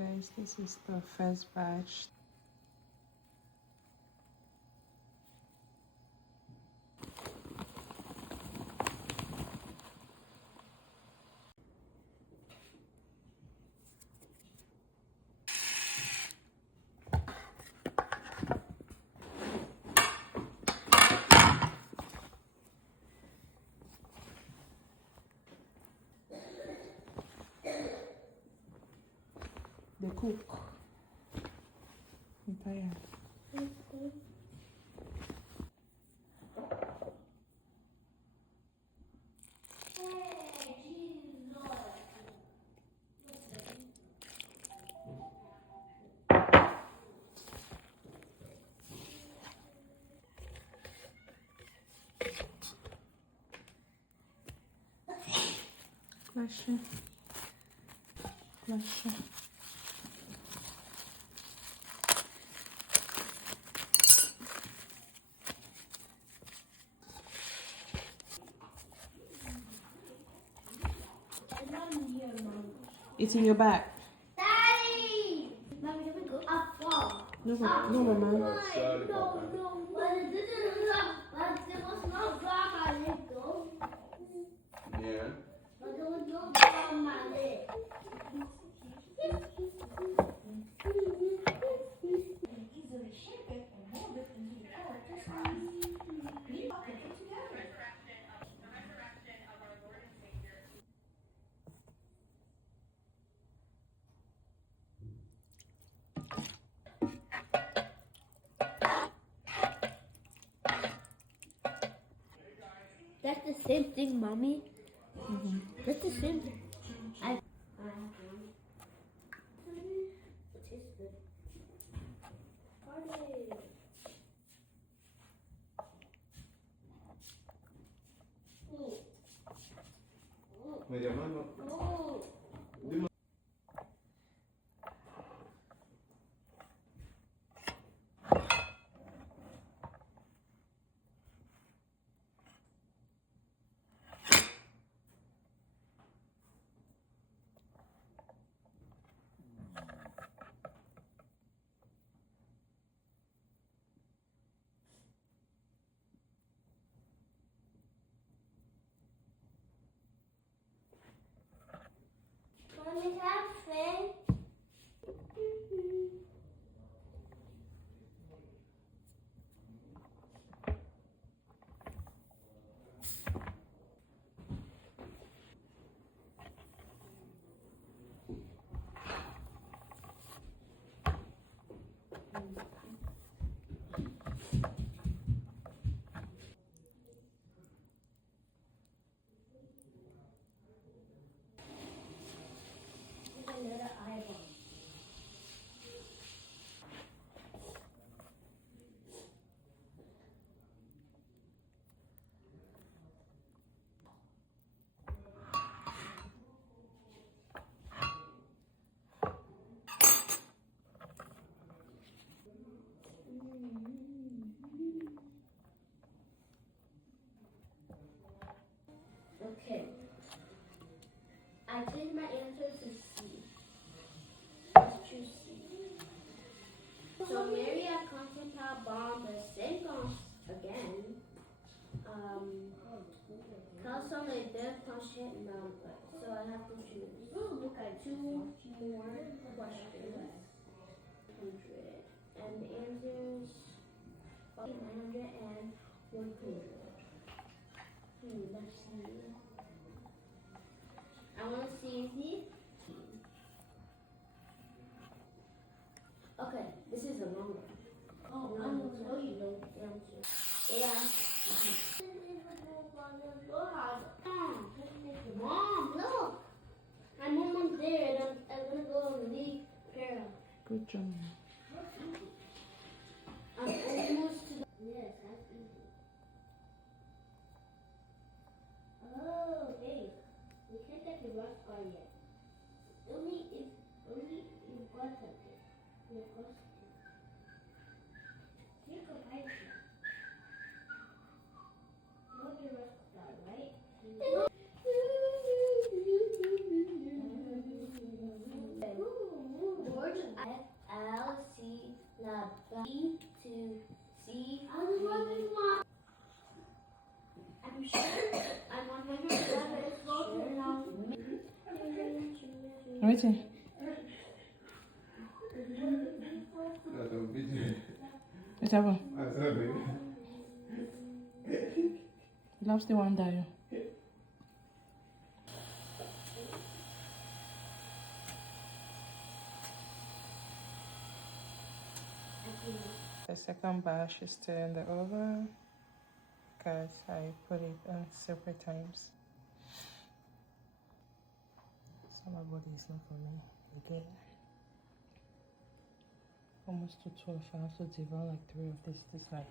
guys, this is the first batch. They cook. I'm tired. Question. It's in your bag. Daddy! Mommy, can we go up? Wow. No, Mama. No. But there was no drop on it, though. Yeah. But there was no drop on my lid. That's the same thing, Mommy. That's the same thing. I have one. It tastes good. Party. Me llamando. Oh. Mommy, have faith. Another eyeball. Okay. I changed my answer to C. Let's choose C. So Mary at Constantine bombed the same guns again. Carlson made their constant number. So I have to choose. Look at 2 more questions. 100. And the answers 900 and 100. Let's see. I want to see the. Okay, this is a long one. Oh, I'm going to show you the answer. Yeah. Mom, look. I'm almost there, and I'm going to go and leave Para. Good job. I'm almost to the. Yes, that's easy. Oh, babe. We can't get the rough car yet. Only if you've got something. You've got something. You go right here. You want your rough car, right? Ooh, Waiting. That's a video. What's happened? That's a video. Love still one die. The second batch is still in the oven because I put it on separate times. Summer body is not for me again. Almost to 12. I have to devour like 3 of this night.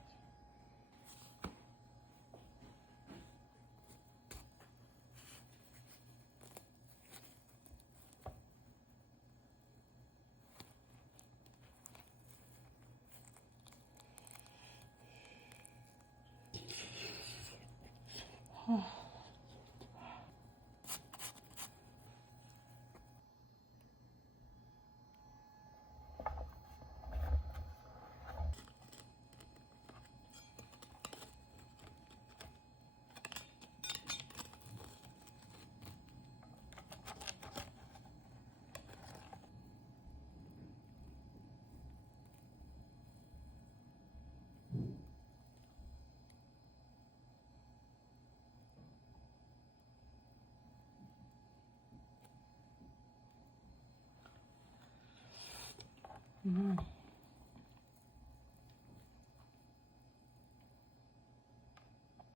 Mm-hmm.